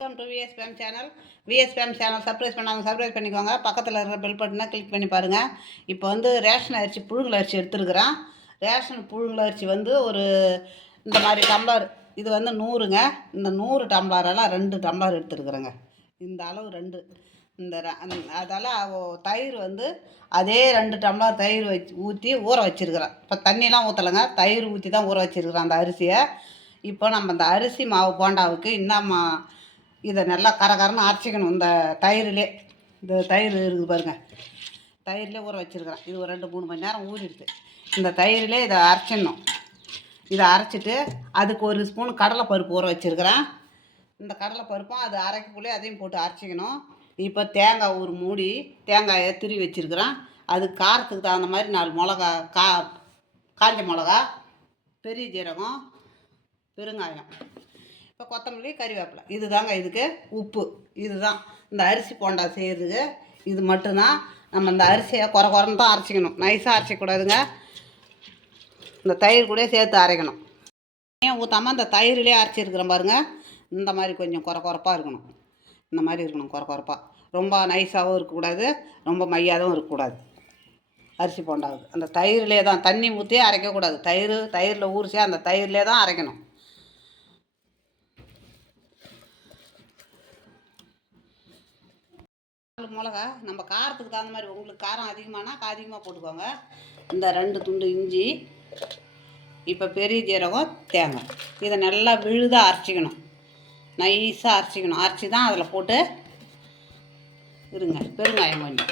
Welcome to VSPM channel. VSPM channel subscribe பண்ணாங்க, subscribe பண்ணிக்கோங்க. பக்கத்தில் இருக்கிற பெல் பட்டனை கிளிக் பண்ணி பாருங்கள். இப்போ வந்து ரேஷன் அரிசி புழுங்கல் அரிசி எடுத்துருக்குறேன். ரேஷன் புழுங்கல் அரிசி வந்து ஒரு இந்த மாதிரி டம்ளர், இது வந்து 100ங்க. இந்த 100 டம்ளரெல்லாம் 2 டம்ளர் எடுத்துருக்குறேங்க. இந்த அளவு 2. அதால் தயிர் வந்து அதே 2 டம்ளர் தயிர் ஊற்றி ஊற வச்சுருக்குறேன். இப்போ தண்ணியெலாம் ஊற்றலைங்க, தயிர் ஊற்றி தான் ஊற வச்சுருக்குறேன் அந்த அரிசியை. இப்போ நம்ம இந்த அரிசி மாவு போண்டாவுக்கு இன்னும் இதை நல்லா கரகரன்னு அரைச்சிக்கணும். இந்த தயிர்லே, இந்த தயிர் இருக்குது பாருங்கள், தயிர்லேயே ஊற வச்சுருக்கிறேன். இது ஒரு 2-3 மணி நேரம் ஊறிடுது. இந்த தயிர்லேயே இதை அரைச்சிடணும். இதை அரைச்சிட்டு அதுக்கு 1 ஸ்பூன் கடலைப்பருப்பு ஊற வச்சுருக்கிறேன். இந்த கடலைப்பருப்பும் அது அரைக்கக்குள்ளே அதையும் போட்டு அரைச்சிக்கணும். இப்போ தேங்காய் ஒரு மூடி தேங்காயை திருவி வச்சுருக்கிறேன். அது காரத்துக்கு தகுந்த மாதிரி 4 மிளகா, காஞ்ச மிளகா, பெரிய ஜீரகம், பெருங்காயம், இப்போ கொத்தமல்லி, கறிவேப்பிலை. இது தாங்க இதுக்கு உப்பு. இதுதான் இந்த அரிசி போண்டா செய்கிறதுக்கு இது மட்டும்தான். நம்ம இந்த அரிசியை குறன்னு தான் அரைச்சிக்கணும், நைஸாக அரைச்சிக்கூடாதுங்க. இந்த தயிர் கூட சேர்த்து அரைக்கணும். ஏன் ஊற்றாமல் இந்த தயிரிலே அரைச்சிருக்கிறேன் பாருங்கள். இந்த மாதிரி கொஞ்சம் குறப்பாக இருக்கணும். இந்த மாதிரி இருக்கணும், குறப்பாக. ரொம்ப நைஸாகவும் இருக்கக்கூடாது, ரொம்ப மையாகவும் இருக்கக்கூடாது. அரிசி போண்டாவுக்கு அந்த தயிரிலே தான், தண்ணி ஊற்றி அரைக்கக்கூடாது. தயிரில் ஊறிச்சு அந்த தயிரிலே தான் அரைக்கணும். மிளகா நம்ம காரத்துக்கு தகுந்த மாதிரி, உங்களுக்கு காரம் அதிகமானா அதிகமாக போட்டுக்கோங்க. இந்த 2 துண்டு இஞ்சி, இப்போ பெரிய ஜீரகம், தேங்காய், இதை நல்லா விழுதாக அரைச்சிக்கணும், நைஸாக அரைச்சிக்கணும். அரைச்சி தான் அதில் போட்டு இருங்க. பெருங்காயம் கொஞ்சம்,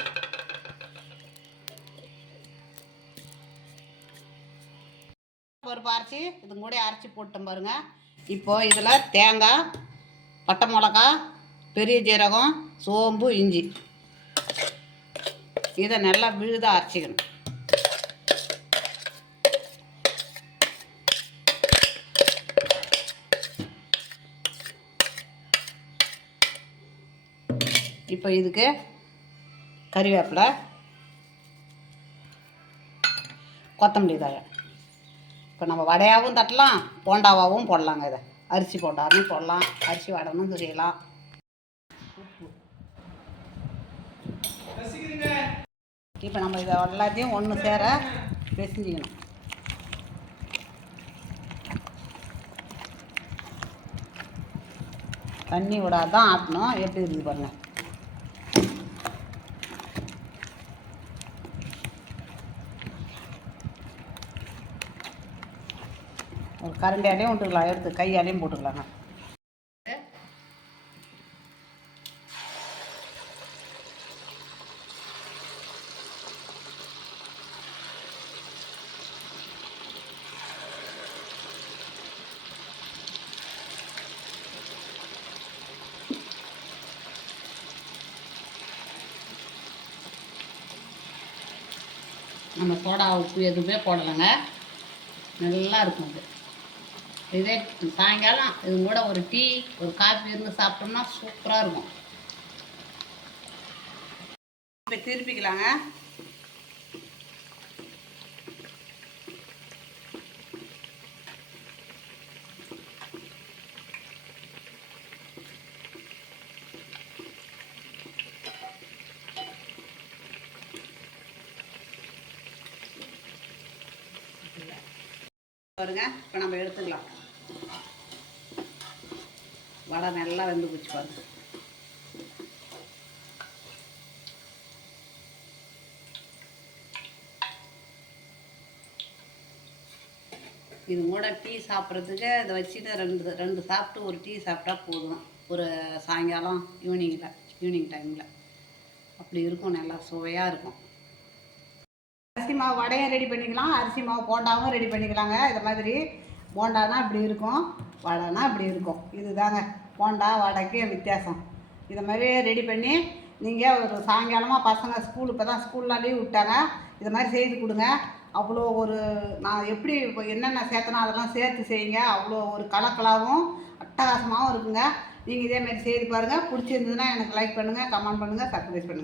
பருப்பு அரைச்சி இது கூட அரைச்சி போட்டோம் பாருங்கள். இப்போது இதில் தேங்காய், பட்டை மிளகா, பெரிய ஜீரகம், சோம்பு, இஞ்சி, இதை நல்லா விழுதாக அரைச்சிக்கணும். இப்போ இதுக்கு கறிவேப்பிலை, கொத்தமல்லி தழை. இப்போ நம்ம வடையாகவும் தட்டலாம், போண்டாவாகவும் போடலாங்க. இதை அரிசி போண்டான்னு போடலாம், அரிசி வடைன்னு செய்யலாம். இப்போ நம்ம இதை எல்லாத்தையும் ஒன்று சேர பிசைஞ்சிக்கணும். தண்ணி விடாதான் ஆட்டணும். எப்படி இருக்குது பாருங்கள். ஒரு கரண்டியாலையும் விட்டுக்கலாம், எடுத்து கையாலையும் போட்டுக்கலாங்க. நம்ம சோடா உப்பு எதுவுமே போடலைங்க, நல்லா இருக்கும். இதே சாயங்காலம் இது கூட ஒரு டீ, ஒரு காஃபி இருந்து சாப்பிட்டோம்னா சூப்பராக இருக்கும். இப்போ திருப்பிக்கலாங்க. பாருங்க, இப்போ நம்ம எடுத்துக்கலாம். வடை நல்லா வெந்து போச்சு பாருங்க. இது கூட டீ சாப்பிட்றதுக்கு இதை வச்சுட்டு ரெண்டு சாப்பிட்டு ஒரு டீ சாப்பிட்டா போதும். ஒரு சாயங்காலம் ஈவினிங் டைமில் அப்படி இருக்கும், நல்லா சுவையாக இருக்கும். அரிசி மாவு வடையும் ரெடி பண்ணிக்கலாம், அரிசி மாவு போண்டாவும் ரெடி பண்ணிக்கலாங்க. இது மாதிரி போண்டானா இப்படி இருக்கும், வடைனா இப்படி இருக்கும். இது தாங்க போண்டா வடைக்கு வித்தியாசம். இதை மாதிரி ரெடி பண்ணி நீங்கள் ஒரு சாயங்காலமாக பசங்க இப்போ தான் ஸ்கூல்லாம் லீவ் விட்டாங்க, இது மாதிரி செய்து கொடுங்க. அவ்வளோ ஒரு நான் எப்படி இப்போ என்னென்ன சேர்த்தனோ அதெல்லாம் சேர்த்து செய்யுங்க. அவ்வளோ ஒரு கலக்கலாகவும் அட்டகாசமாகவும் இருக்குங்க. நீங்கள் இதேமாதிரி செய்து பாருங்கள். பிடிச்சிருந்ததுன்னா எனக்கு லைக் பண்ணுங்கள், கமெண்ட் பண்ணுங்கள், சப்ஸ்கிரைப் பண்ணுங்கள்.